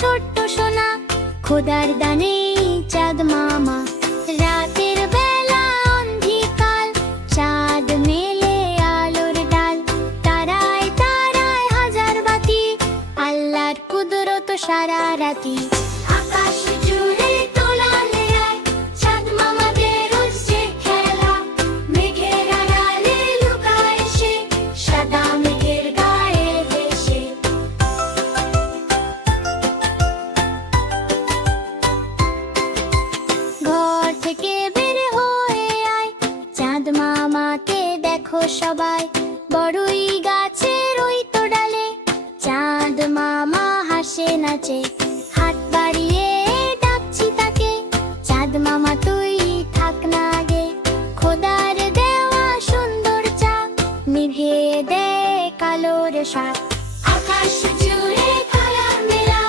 ছোট্ট সোনা, খোদার দানে চাঁদ মামা। রাতের বেলা অন্ধকার, চাঁদ মেলে আলোর ডাল, তারায় তারায় হাজার বাতি, আল্লাহর কুদরত সারা রাতি। আকাশ জুড়ে তোলা লেয়ায়, চাঁদ মামাদের রোজ যে খেলা, মেঘের আড়ালে লুকায় সে, সাদা মেঘের গায়ে ভেসে। ঘর থেকে বের হয়ে আয়, চাঁদ মামাকে দেখো সবাই, বড়ই গাছের ওই তো ডালে, চাঁদ মামা হাসে নাচে। হাত বাড়িয়ে ডাকছি তাকে, চাঁদ মামা তুই থাক না আগে, খোদার দেওয়া সুন্দর চাঁদ নিভিয়ে দে কালোর সাপ। আকাশ জুড়ে কালার মেলা,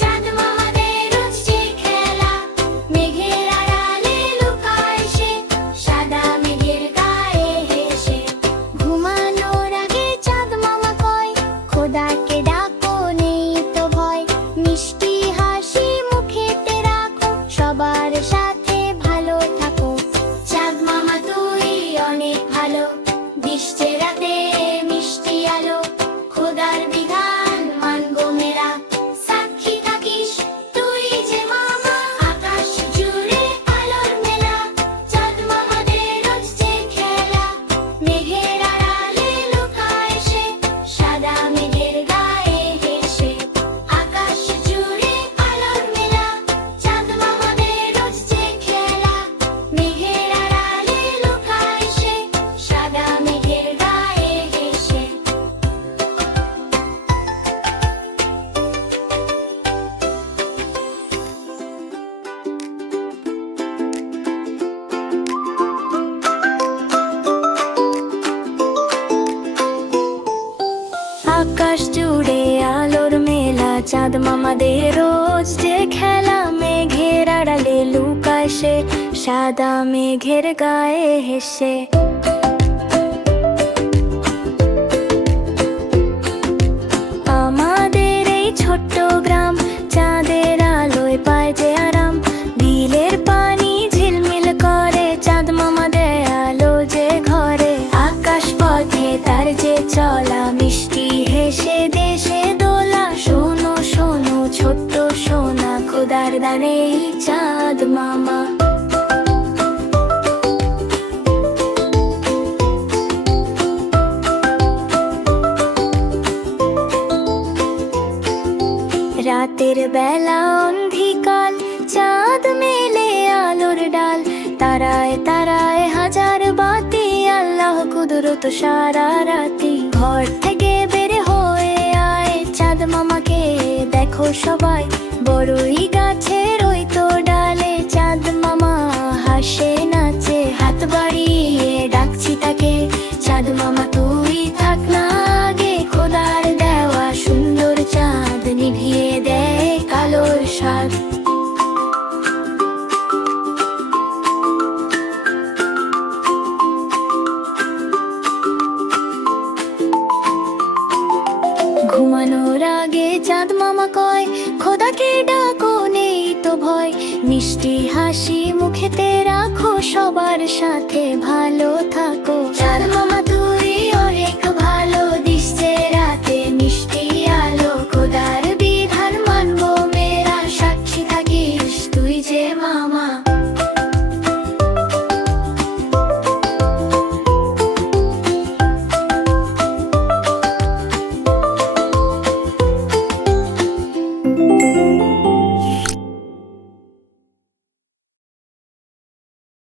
চাঁদ মামাদের রোজ যে খেলা, মেঘের আড়ালে লুকায় সে, সাদা মেঘের গায়ে হেসে। ঘুমানোর আগে চাঁদ মামা কয়, খোদাকে ডাকো নেই তো ভয়, মিষ্টি হাসি মুখেতে রাখো, সবার সাথে ভালো থাকো। চাঁদ মামা তুই অনেক ভালো, দিশছে রাতে মিষ্টি আলো, খোদার বিধান মানবো মেরা, সাক্ষী থাকিস তুই যে মামা। আকাশ জুড়ে আলোর মেলা, চাঁদ মামাদের রোজ যে খেলা, মেঘের আড়ালে লুকায় সে, সাদা মেঘের গায়ে হেসে। আকাশ জুড়ে আলোর মেলা, চাঁদ মামাদের রোজ যে খেলা, মেঘের আড়ালে লুকায় সে, সাদা মেঘের গায়ে হেসে। আকাশ জুড়ে আলোর মেলা, চাঁদ মামাদের রোজ যে খেলা, মেঘের আড়ালে লুকায় সে, সাদা মেঘের গায়ে হেসে। আমাদের এই ছোট্ট গ্রাম, চাঁদের আলোয় পায় যে আরাম, বিলের পানি ঝিলমিল করে, চাঁদ মামা দেয় আলো যে ঘরে। আকাশ পথে তার যে চলা, মিষ্টি হেসে দেশে দোলা, শোনো শোনো ছোট্ট সোনা, খোদার দানে চাঁদ মামা। রাতের বেলা অন্ধকার, চাঁদ মেলে আলোর ডাল, তারায় তারায় হাজার বাতি, আল্লাহ কুদরত সারা রাতি। ঘর থেকে বের হয়ে আয়, চাঁদ মামাকে দেখো সবাই, বড়ই গাছের ওই তো ডালে, চাঁদ মামা হাসে নাচে। হাত বাড়িয়ে ডাকছি তাকে, চাঁদ মামা তুই থাক না আগে, খোদার দেওয়া সুন্দর চাঁদ নিভিয়ে দেয় কালোর সাদ। ঘুমানোর আগে চাঁদ মামা কয়, খোদাকে ডাকো নেই তো ভয়, মিষ্টি হাসি মুখেতে রাখো, সবার সাথে ভালো থাকো। চাঁদ মামা